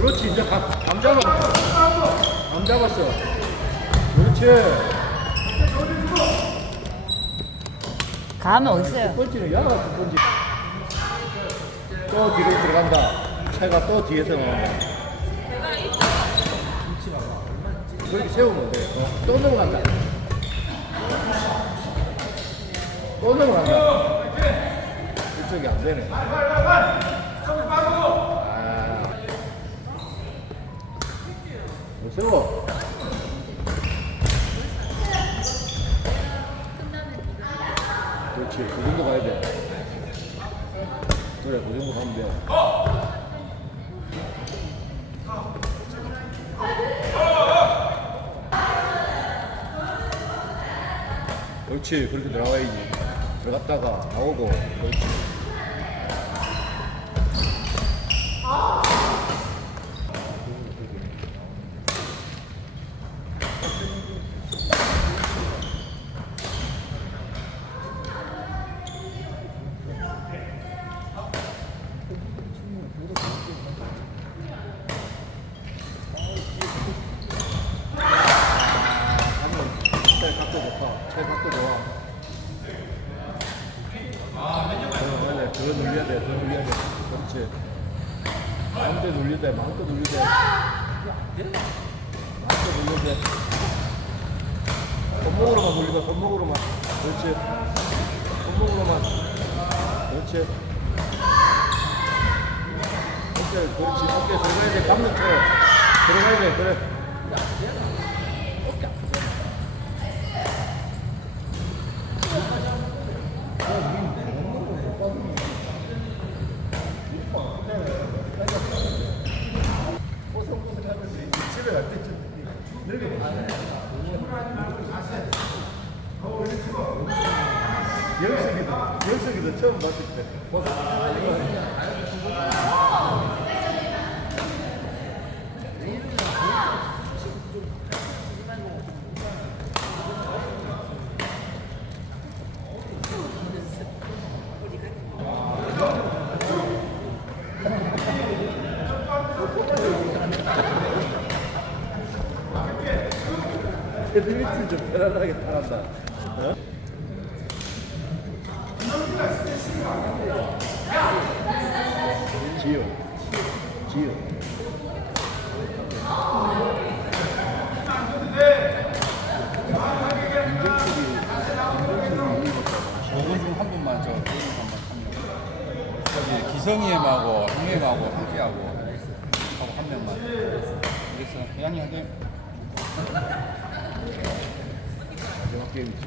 그렇지 이제 감, 감 잡았어 감 잡았어. 그렇지. 가면 어딨어요? 첫 번째는 야가 첫 번째. 또 뒤로 들어간다. 차가 또 뒤에서 나온다. 그렇게 세우면 돼. 어, 또 넘어간다. 또 넘어간다. 이쪽이 안 되네 아. 못 세워. 그렇지 그 정도 가야 돼. 그래 그 정도 가면 돼. 그렇지 그렇게 들어가야지. 들어갔다가 나오고 그렇지 한번 차 각도 좋아 더 돼, 더 눌려야 돼, 더 눌려야 돼. 그렇지. 마음대 눌려야 돼, 마음대 눌려야 돼. 마음대 눌려야 돼. 손목으로만 눌리면 손목으로만. 그렇지. 손목으로만. 그렇지. 어깨, 그렇지. 어깨 들어가야 돼, 감는처럼. 들어가야 돼, 그래. 어깨 아프잖아. 집에 갈 때쯤 영석이도 영석이도 처음 봤을 때 헤드미트 좀 편안하게 타란다. 어? 지효, 지효. 저분 중한 분만 저. 저기 기성이엠하고 형님하고 함께하고 하고 한 명만. 그래서 해양이 하게. 마지막 게임이지.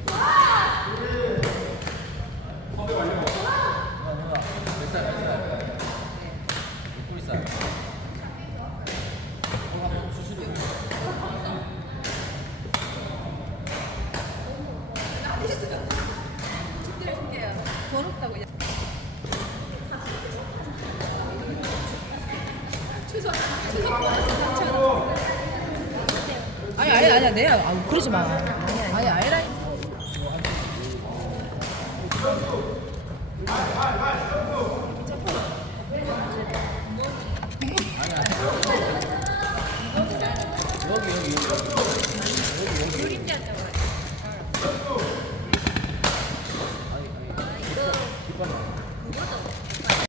더럽다고. 아니 아니 아니야 내야 아 그러지 마. 아니 아니라.